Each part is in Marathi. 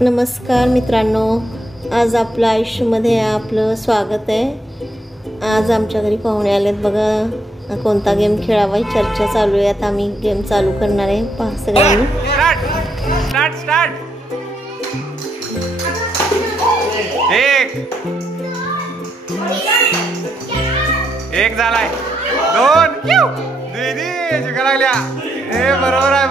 नमस्कार मित्रांनो, आज आपलं आयुष्यामध्ये आपलं स्वागत आहे। आज आमच्या घरी पाहुणे आलेत बघा। कोणता गेम खेळावा चर्चा चालू आहे। आता आम्ही गेम चालू करणार आहे। पहा सगळ्यांनी स्टार्ट एक झालाय, दोन दीदी शिका लागल्या। बरोबर आहे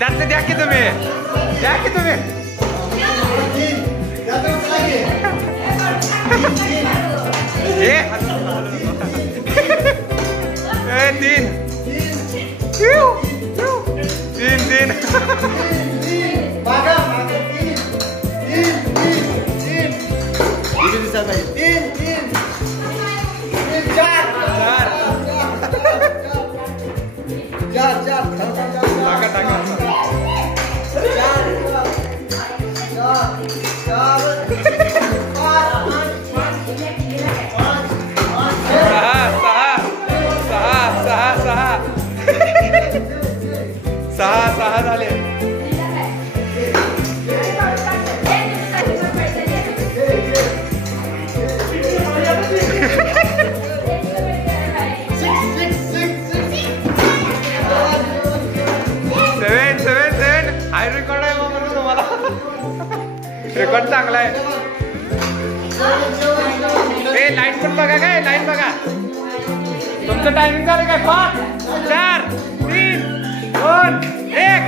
त्यात द्या की तुम्ही तीन सहा झाले। सेवन हाय रेकॉर्ड आहे म्हणून तुम्हाला रेकॉर्ड चांगला आहे। लाईन पण बघा, काय लाईन बघा। तुमचं टायमिंग झालं काय? 5 4 3 2 1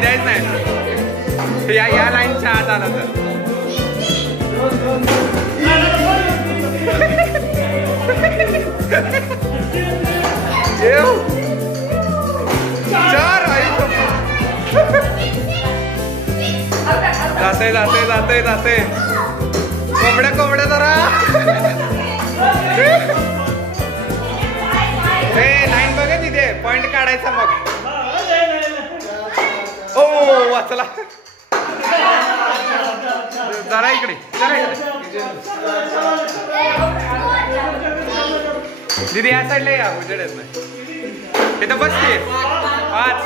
द्यायच नाही या लाईनच्या आत आला तर जाते कोंबड्या जरा लाईन बघा तिथे पॉइंट काढायचा मग। ओ वाचला जरा इकडे दीदी या साईडला या, उजेड येत नाही इथं बसते। 5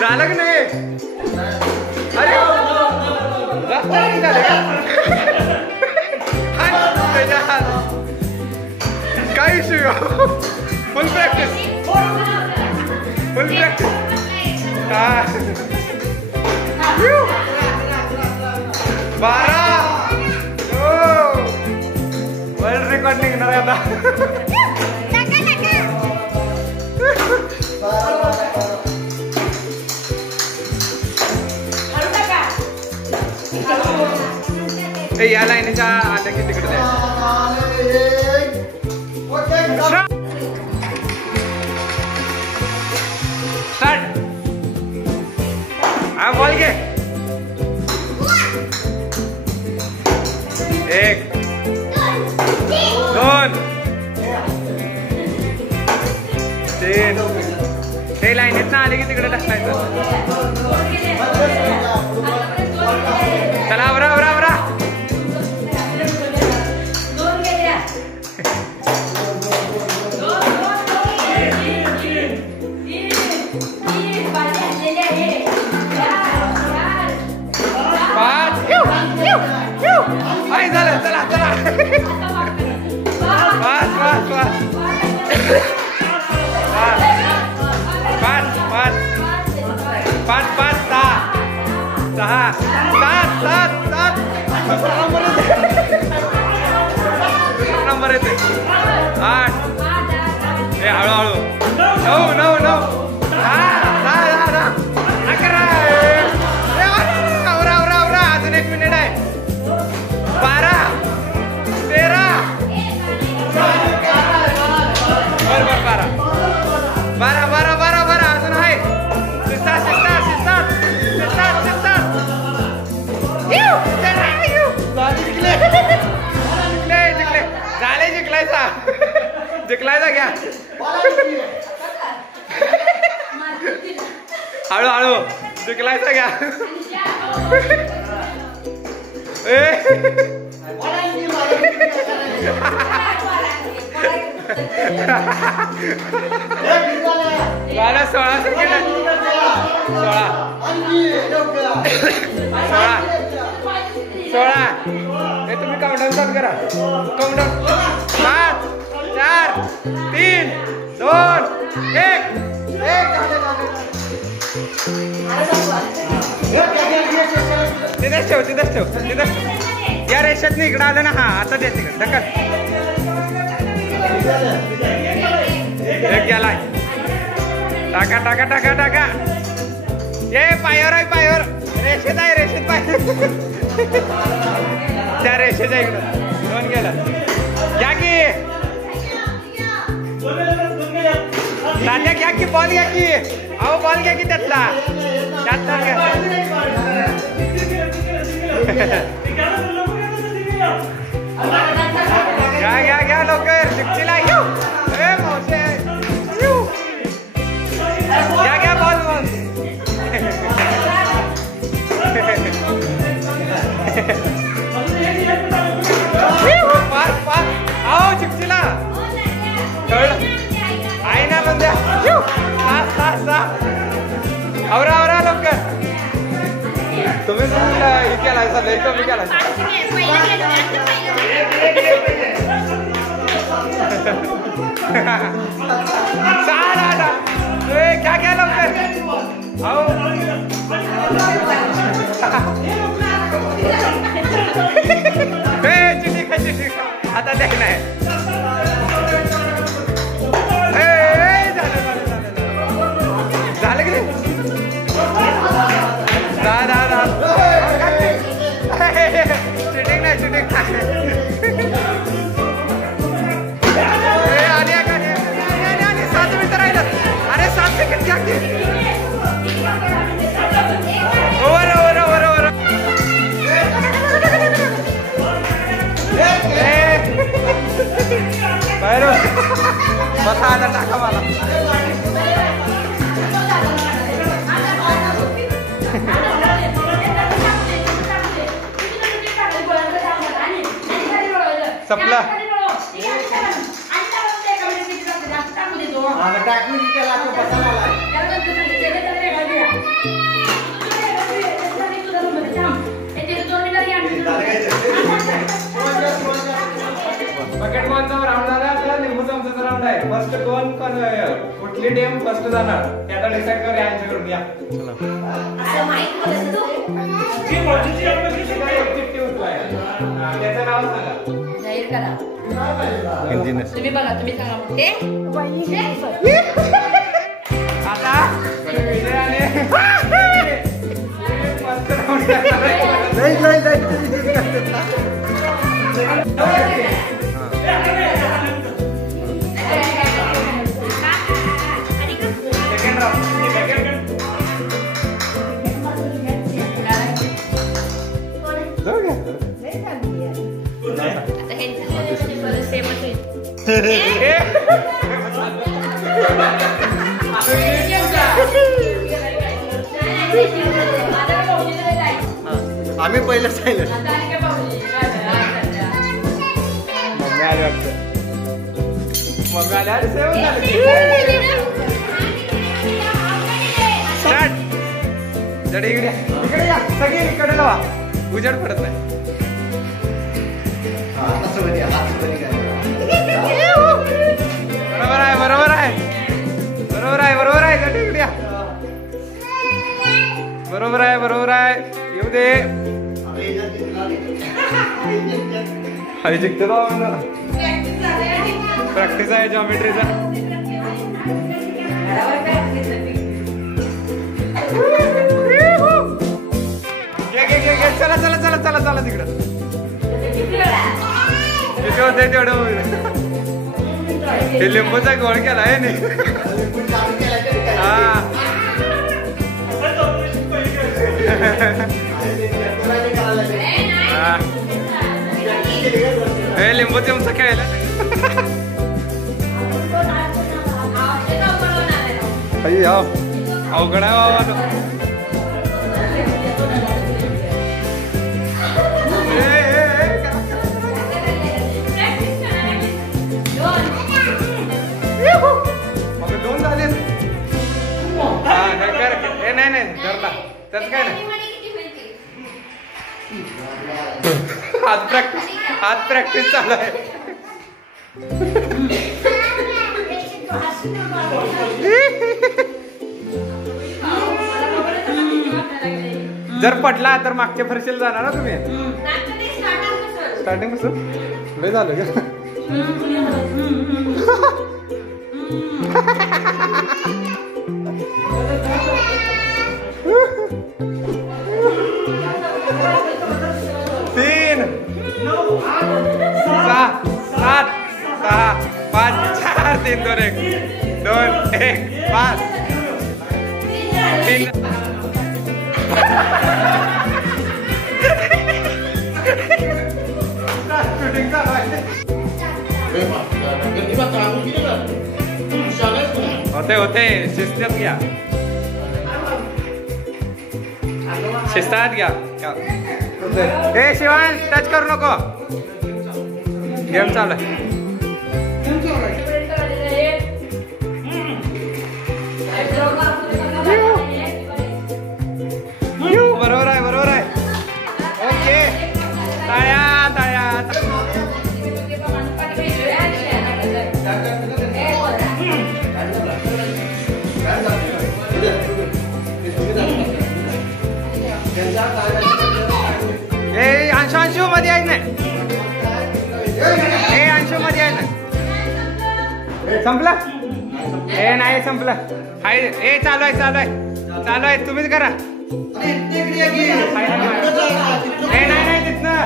झालं की नाही? अरे काय इश्यू? फुल प्रॅक्टिस हा 12 वर्ल्ड रेकॉर्ड निघणार आहे आता। या लाईनीच्या आल्या की तिकडे स्टार्ट। हा बॉल घे। 1 2 3 ते लाईनीत ना आले की तिकडे टाकायचं। चला आवरा झालं चला पाच 6 7 नंबर येते 8 हे हळूहळू 9 11 अजून 1 मिनिट आहे। 12 13 जिंकलायचा घ्या हळू हळू जिंकलायचा घ्या मला 16 सेकंड 16 हे तुम्ही काउंटडाऊन चालू करा काउंटडाऊन 5 4 3 2 1 तिथेच ठेव तिथेच ठेव तिथेच या रेषेत नाही इकडं आलं ना हा आता द्या तिकडे ढकल एक गेलाय टाका टाका टाका टाका ये पायावर आहे पायावर रेषेत आहे रेषेत पाय त्या रेषेच्या इकडं 2 गेला घ्या की तात्या घ्या की बॉल घ्या की अहो बॉल घ्या की त्यातला घ्या घ्या घ्या लवकर शिक्षीला येऊ मावशे घ्या घ्या बॉल बॉल पास पास आओ शिक्षीला आई ना पण द्या आवरा आवरा लवकर तुम्ही हे केलाय लय कमी केलाय क्या क्या लवकर आओ चिठी खा चिठी खा आता देख नाही झालं की चिटिंग नाही चिटिंग आणि 7 मिनिटं राहिलं अरे 7 सेकंड घ्या की ओव्हर ओव्हर ओव्हर ओव्हर बाहेर बसा आता टाका मला संपला बकेट बॉलचा राऊंड झाला आपला लिंबू चमचाचा राऊंड आहे फर्स्ट कोण कुठली टीम फर्स्ट जाणार त्याचा डिसाईड करूया यांच्याकडून या त्याचं नाव सांगा तुम्ही बघा तुम्ही सांगा आम्ही पहिलं सांगितलं मम्मी आली वाटतं मम्मी आली अरे सेवन स्टार्ट जडे इकडे या सगळे इकडे लावा उजेड पडत नाही बरोबर आहे बरोबर आहे बरोबर आहे बरोबर आहे जडे इकडे या बरोबर आहे बरोबर आहे येऊ दे अरे जिंकतो प्रॅक्टिस आहे जॉमेट्रीचा चला चला चला चला चला तिकडं तिथे होते तेवढं ते लिंबूचा गोळ केला आहे नाही हा हे लिंबू चमचा खेळायला अय्या अवघड आहे बाबा तो. दोन झाले. हा नाही कर. हे नाही नाही धरला त्याच काय नाही. आज प्रॅक्टिस चालू आहे. जर पडला तर मागच्या फरशीला जाणार ना तुम्ही. स्टार्टिंग कसं लय झालं का. 3 6 7 6 5 4 3 2 1 2 1 5 3 शूटिंग चालू आहे. होते शिस्तात घ्या. शिस्तात घ्या. हे शिवांश टच करू नको. गेम चालू आहे. बरोबर आहे बरोबर आहे. ओके टाळ्या टाळ्या. ए अंशु मध्ये आहे ना. ए अंशु मध्ये आहे ना. संपलं. ए नाही संपलं. हाय ए चालू आहे चालू आहे चालू आहे. तुम्हीच करा. ए नाही नाही तिथनं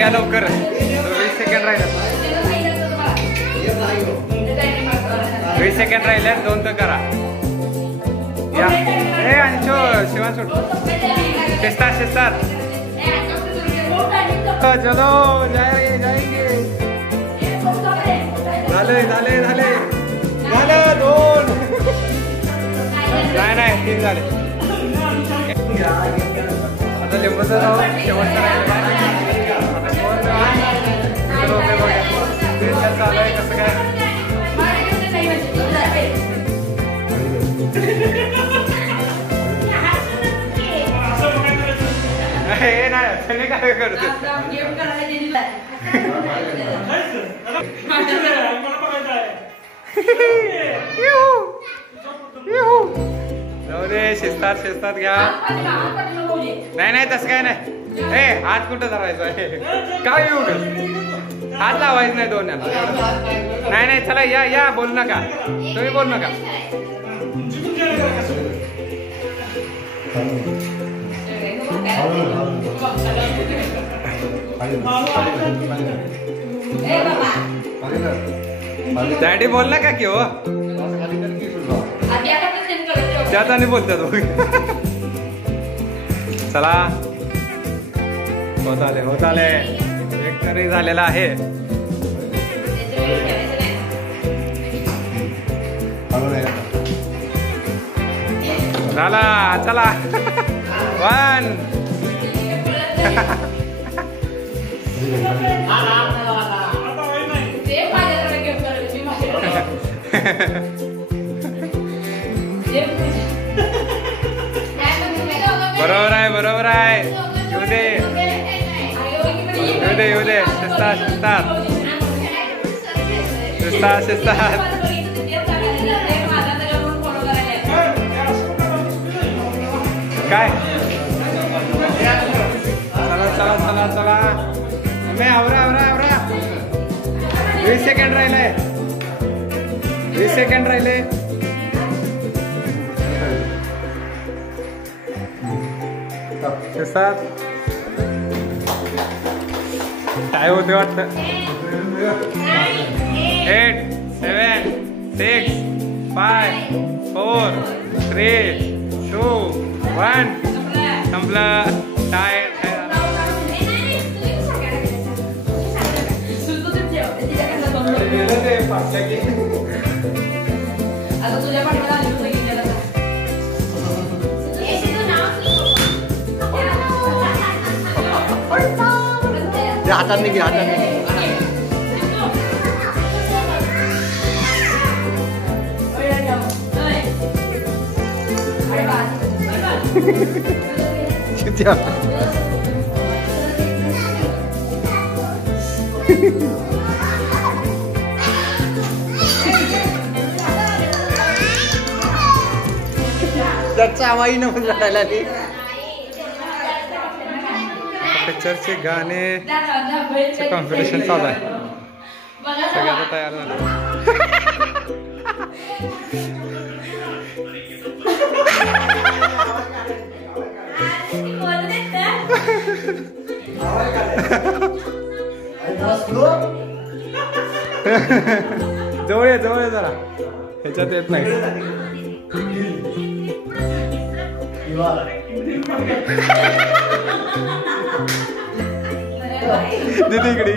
या लवकर. 20 सेकंड राहिलं. 20 सेकंड राहिले. 2 तर करा. या ए अंशु शिवान सुट. शिस्तात. चलो जाएंगे. झाले 2 नाही 3 झाले. आता लिंबूचं शेवटचं चालू आहे. कसं काय हे नाही काय करतो. जाऊ दे. शिस्तात घ्या. नाही तसं काय नाही. ए हात कुठं धरायचं आहे. काय एवढं हात लावायचं नाही. 2 नाही चला या बोल नका. तुम्ही बोल नका. डॅडी बोलला का की हो. त्यात आणि बोलतात. चला होत आले. एक तरी झालेला आहे. झाला. चला 1 बरोबर आहे. येऊ दे. शिस्तात. काय चला. आवरा. 20 सेकंड राहिले. काय होते वाटतं. 8 7 6 5 4 3 2 1 संपलं. तुझ्या पाठीला आली होती हाताने घे हाताने किती त्याचा आवाज नव्हतं झाला पिक्चरचे गाणे कॉम्पिटिशन चालू आहे सगळ्याचा तयार झाला जवळ ये जरा ह्याच्यात येत नाही दीदी इकडे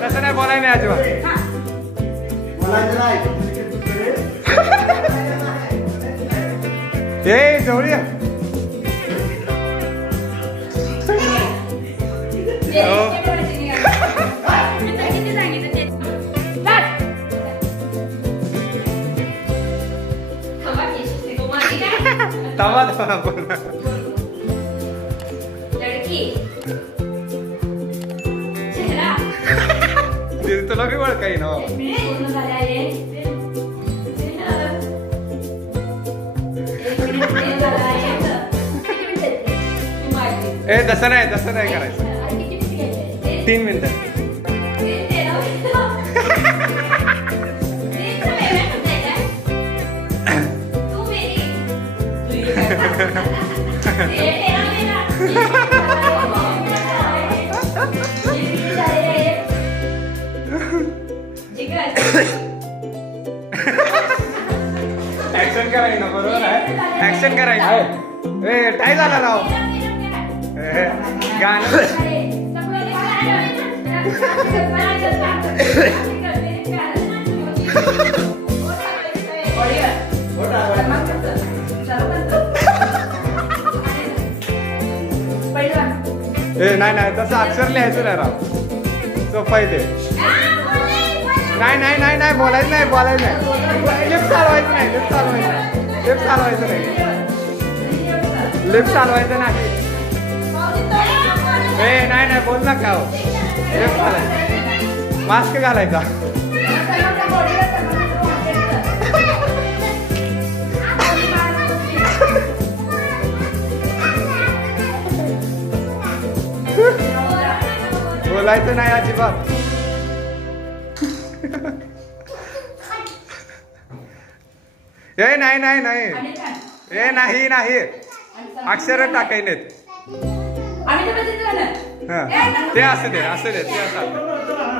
तसं नाही बोलाय नाही अजिबात हे जवळ या तवा तुला बी वळ काही ना ए तसं नाही करायचं 3 मिनिटं ऍक्शन करायचं बरोबर आहे ऍक्शन करायचं ए टाय झाला राव गाणं ए नाही तसं अक्षर लिहायचं नाही राव सोपं आहे ते नाही बोलायचं नाही लिफ्ट चालवायचं नाही लिफ्ट चालवायचं नाही ए नाही बोल ना का लिफ्ट चालायचं मास्क घालायचा बोलायचं नाही अजिबात ए नाही अक्षर टाकाय नाहीत ते असू दे ते असं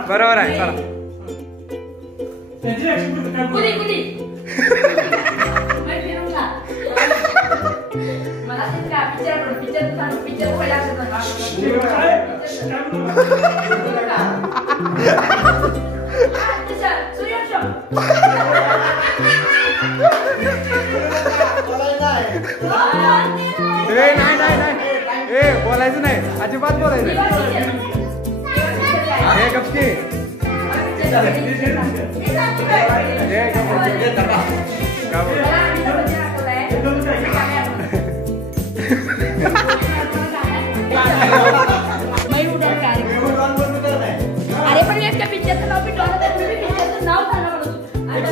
बरोबर आहे चला नाही बोलायचं नाही अजिबात बोलायचं नाही हे गपकी अरे पण एकट्या पिक्चरचं नाव पिटवलं तर तुम्ही पिक्चरचं नाव सांगा म्हणून 1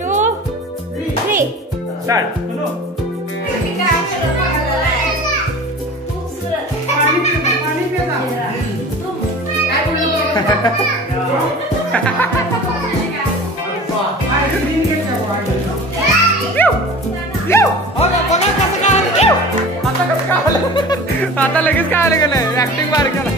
2 3 स्टार्ट आता लगेच काय आलं गेलं ऍक्टिंग बार केला